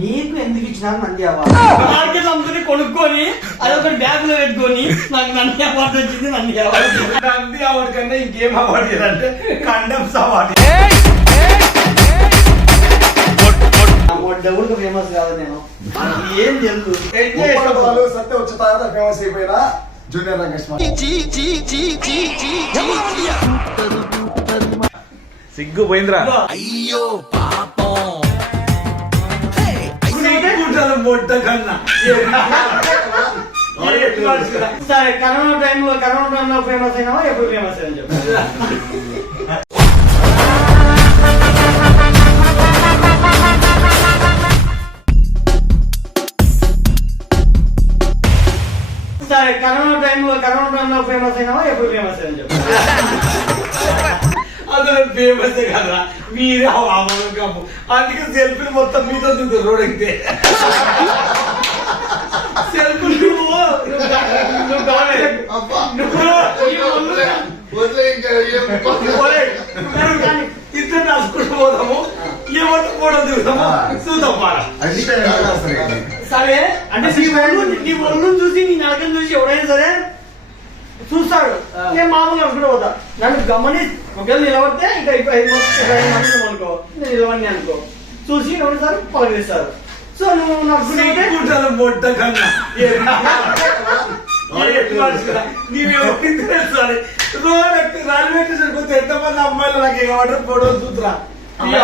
నీకు ఎందుకు ఇచ్చినారు నంది అవార్డు? మార్కెట్ అమ్ముకుని కొనుక్కొని అదొకటి బ్యాగ్ లో పెట్టుకొని నాకు నంది అవార్డు వచ్చింది. నంది అవార్డు కన్నా ఇంకేం అవార్డు అంటే కండమ్స్ అవార్డు. డబ్బులకు ఫేమస్ కాదు నేను, ఏం తెలుసు. సత్య వచ్చి తర్వాత ఫేమస్ అయిపోయినా జూనియర్ రంగేష్ సిగ్గు పోయిందిరా. అయ్యో పాపం సరే, కరోనా టైంలో ఫేమస్ అయినావా? ఎప్పుడు ఫేమస్ అని చెప్పి సరే, కరోనా టైంలో ఫేమస్ అయినావా? ఎప్పుడు ఫేమస్ అని చెప్పి అసలు ఫేమస్ కదా మీరే కప్పు. అందుకే సెల్ఫీలు మొత్తం మీతో తింటారు రోడ్ ఎక్కితే. సెల్ఫీలు ఇద్దరు నడుచుకుంటూ పోతాము, ఏమంటే ఫోటో దిగుతాము, చూద్దాం పాడ. సరే అంటే నీ ఒళ్ళు చూసి నీ నడకను చూసి ఎవడైనా సరే చూస్తాడు. నేను మామూలు నడుచుకుంటూ పోతా. నన్ను గమని ఒకవేళ నిలబడితే ఇంకా 5 మంది అనుకో, నేను నిలబడి అనుకో, చూసి ఎవరిసారి పలకరిస్తారు. సో నువ్వు నడుచుకుంటే మొట్ట కన్నా రైల్వే స్టేషన్ పోతే ఎంతమంది అమ్మాయిలు నాకు ఏమంటారు ఫోటో చూతురా.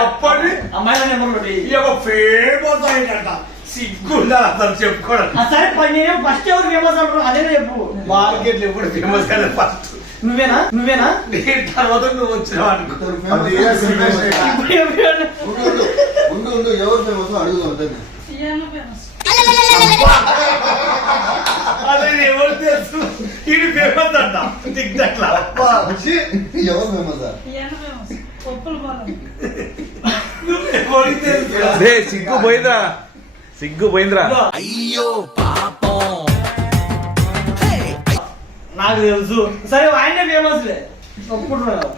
అప్పటి అమ్మాయిల నెంబర్ ఫేమస్ అయిందంట. సిగ్గుండా అసలు చెప్పుకోవడం. సరే నేను ఫస్ట్ ఎవరు ఫేమస్ అంటారు అదే చెప్పు. మార్కెట్ ఎప్పుడు ఫేమస్ అయ్యే ఫస్ట్ నువ్వేనా నేను తర్వాత నువ్వు వచ్చినావు అనుకో. ఎవరు ఫేమస్ అడుగుతాం. అదే ఎవరు తెలుసు ఇది ఫేమస్ అంట. దిగ్గట్లా ఎవరు ఫేమస్? సిగ్గు పోయిందిరా. అయ్యో పాపం నాకు తెలుసు. సరే ఆయనే ఫేమస్ లే ఒప్పుకుంటున్నాను.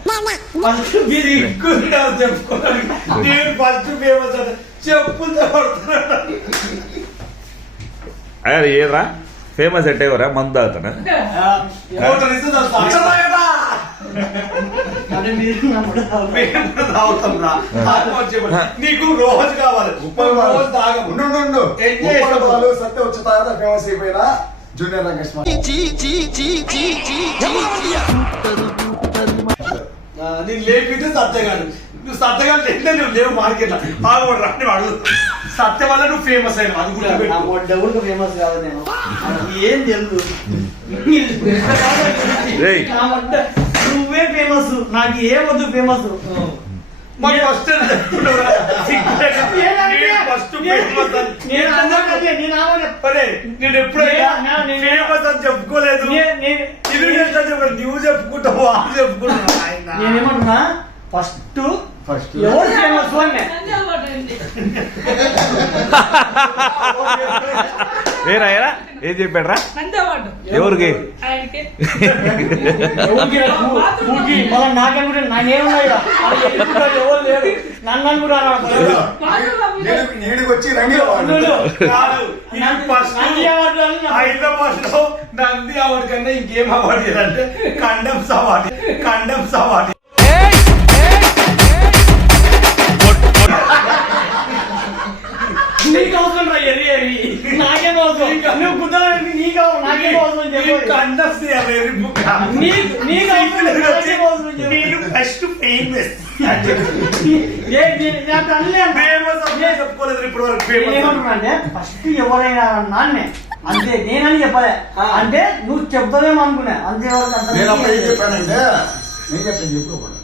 చెప్పుకోవాలి నేను ఫస్ట్ ఫేమస్ అంటే చెప్పులతో పడుతున్నాడు. అరే ఏదరా ఫేమస్ ఎట్టేవరా మందు తాగుతానా? నీకు రోజు కావాలి, రోజు తాగము. సత్య వచ్చి తర్వాత ఫేమస్ అయిపోయినా జూనియర్ రంగేష్ నేను లేపితే సత్యగాడు. నువ్వు సత్యగాడు లేదే నువ్వు లేవు మార్కెట్ లో ఆగోడు రాని అడుగు. సత్య వల్ల నువ్వు ఫేమస్ అయినావు. అది కూడా డబ్బులకు ఫేమస్ కాదు నేను, ఏం తెలుసు. నువ్వే ఫేమస్, నాకు ఏమొద్దు ఫేమస్. ఫస్ట్ నేను ఎప్పుడైనా ఫేమస్ అని చెప్పుకోలేదు. నువ్వు చెప్పుకుంటావు, వాళ్ళు చెప్పుకుంటున్నావు. నేనేమంటున్నా ఫస్ట్ ఎవరు ఫేమస్ వేరా ఏం చెప్పాడ్రా? ఎవరికి? నాకేమిటో నాకేమన్నా ఎవరు లేరు. నన్ను కూడా వచ్చి హైదరాబాద్ లో నంది అవార్డు కన్నా ఇంకేం అవార్డు అంటే కండమ్స్ అవార్డు. కండమ్స్ అవార్డు నీకు అవసరం రా ఎరి నాకేం అవసరం. నువ్వు కుదరదు నీకు నాకేం అవసరం చెప్పు. కండమ్స్ ఫస్ట్ ఫేమస్ చెప్పుకోలేదు ఇప్పటి వరకు. ఏమంటున్నా ఫస్ట్ ఎవరైనా నాన్నే అంతే, నేనని చెప్పలే. అంటే నువ్వు చెప్తావేమో అనుకున్నా అంతే. చెప్పానంటే నేను చెప్పాను చెప్పుకోకుండా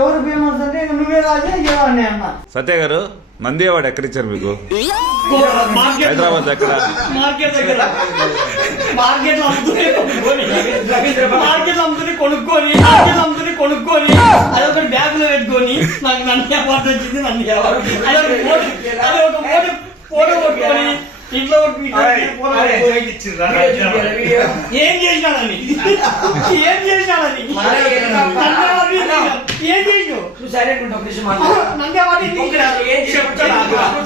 ఎవరు ఫేమస్ అంటే నువ్వే కాదే ఎవరిని అన్నా. సత్య గారు నంది అవార్డు ఎక్కడిచ్చారు మీకు? హైదరాబాద్ ఎక్కడ? మార్కెట్ దగ్గర. మార్కెట్ అమ్ముకుని కొనుక్కొని అదొకటి బ్యాగ్ లో పెట్టుకొని నాకు నంది అవార్డు వచ్చింది. నంది అవార్డు అదొక ఫోటో కొట్టుకొని ఇంట్లో ఏం చేసినాడని ఏం చేసినాడని ఏం చేసినావు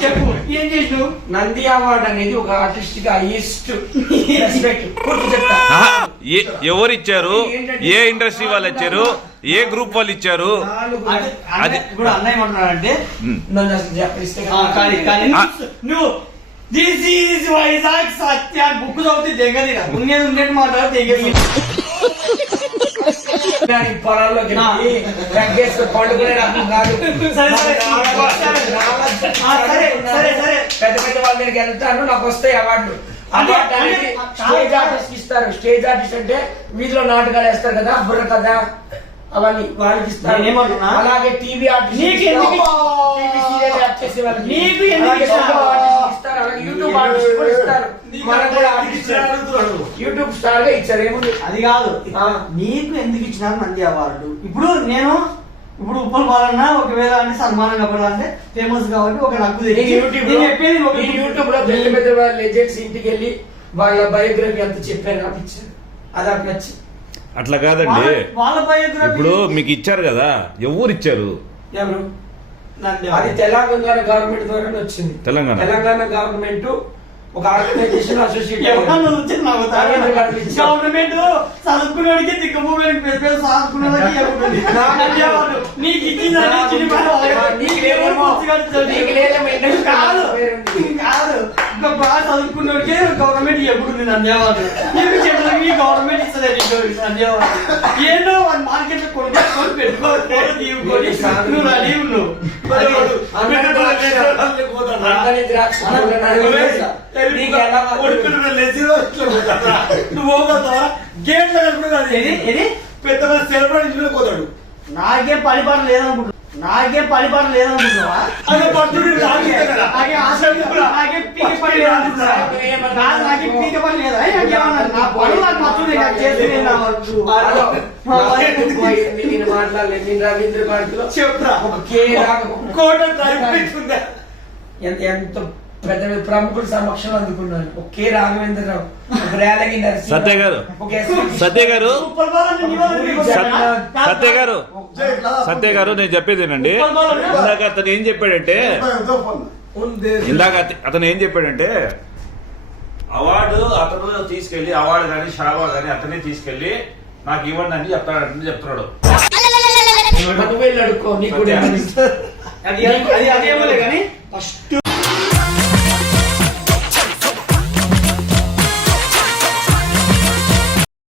చెప్పు ఏం చేసినావు? నంది అవార్డు అనేది ఒక ఆర్టిస్ట్ గా హైయెస్ట్ రెస్పెక్ట్ చెప్తా. ఎవరు ఇచ్చారు? ఏ ఇండస్ట్రీ వాళ్ళు ఇచ్చారు? ఏ గ్రూప్ వాళ్ళు ఇచ్చారు? అది ఇప్పుడు అన్నయ్య ఏమంటున్నాడంటే నన్ను అసలు చెప్పిస్తే నువ్వు this is Vizag Satya book చదివితే దిగదిరా ఉన్నది ఉన్నట్టు మాట్లాడితే దిగది పొలాల్లోకి పండుకునే రకం కాదు. పెద్ద పెద్ద వాళ్ళ దగ్గరికి వెళ్తాను, నాకు వస్తాయి అవార్డులు. అవార్డు అనేది స్టేజ్ ఆర్టిస్ట్ ఇస్తారు. స్టేజ్ ఆర్టిస్ట్ అంటే వీధిలో నాటకాలు వేస్తారు కదా, బుర్ర కథ అవన్నీ వాళ్ళకి ఇస్తారు. అలాగే టీవీ ఆర్టిస్ట్ ఇస్తారు, అలాగే యూట్యూబ్ ఆర్టిస్ట్ కూడా ఇస్తారు. మనకు కూడా ఆర్టిస్ట్ యూట్యూబ్ స్టార్ గా ఇచ్చారు. ఏముంది అది కాదు, నీకు ఎందుకు ఇచ్చినారు నంది అవార్డు? ఇప్పుడు నేను ఇప్పుడు ఉప్పల్ బాలన్న ఒకవేళ అంటే సన్మానం కావాలంటే ఫేమస్ కాబట్టి ఒక నగ్గు యూట్యూబ్ లో పెద్ద పెద్ద లెజెండ్స్ ఇంటికి వెళ్ళి వాళ్ళ బయోగ్రఫీ అంత చెప్పాను, నాకు ఇచ్చారు. అది నాకు నచ్చింది. అట్లా కాదండి, వాళ్ళ బయోగ్రఫీ ఇప్పుడు మీకు ఇచ్చారు కదా, ఎవరు ఇచ్చారు? ఎవరు? అది తెలంగాణ గవర్నమెంట్ ద్వారా వచ్చింది. తెలంగాణ గవర్నమెంట్ ఒక ఆర్గనైజేషన్ అసోసియేట్ గవర్నమెంట్ చదువుకునేవాడికి దిక్కుపోయి చదువుకునేవాడికి నీకు ఇచ్చిందని కాదు బాగా చదువుకునేవాడికి గవర్నమెంట్ ఎప్పుడు నంద్యావాడు నీకు చెప్పడానికి గవర్నమెంట్ ఇస్తుంది నీకు నంద్యావాడు. ఏదో వాళ్ళ మార్కెట్ లో కొనుక్కొని పెట్టుకోవాలి నువ్వు రెడీ ఉన్నావు. పెద్ద సెలబ్రేట్ ఇంట్లో పోతాడు. నాకేం పనిపాటు లేదనుకుంటున్నా, నాకేం పనిపాటు లేదనుకుంటున్నావా? అదే పట్టుడు నాకే పీక పని లేదనుకుంటున్నా, నాకే పీక పని లేదా? నా పనులు నాకు నచ్చుంది, నాకు చేసి నేను మాట్లాడలేదు. నేను రవీంద్ర భారతిలో చెప్తా కోట ఎంత పెద్ద ప్రముఖుల సమక్షంలో అందుకున్నాను. ఒకే రాఘవేంద్రరావు, ఒక రేలంగి నరసింహ, సత్య గారు, సత్య గారు, సత్య గారు, సత్య గారు, నేను చెప్పేది ఏనండి. ఇందాక అతను ఏం చెప్పాడంటే అవార్డు అతను తీసుకెళ్లి అవార్డు కానీ షావా కానీ అతనే తీసుకెళ్లి నాకు ఇవ్వండి అని చెప్తున్నాడు. నువ్వు వెళ్ళి అడుక్కో, నీకు అది అదేమో కానీ ఫస్ట్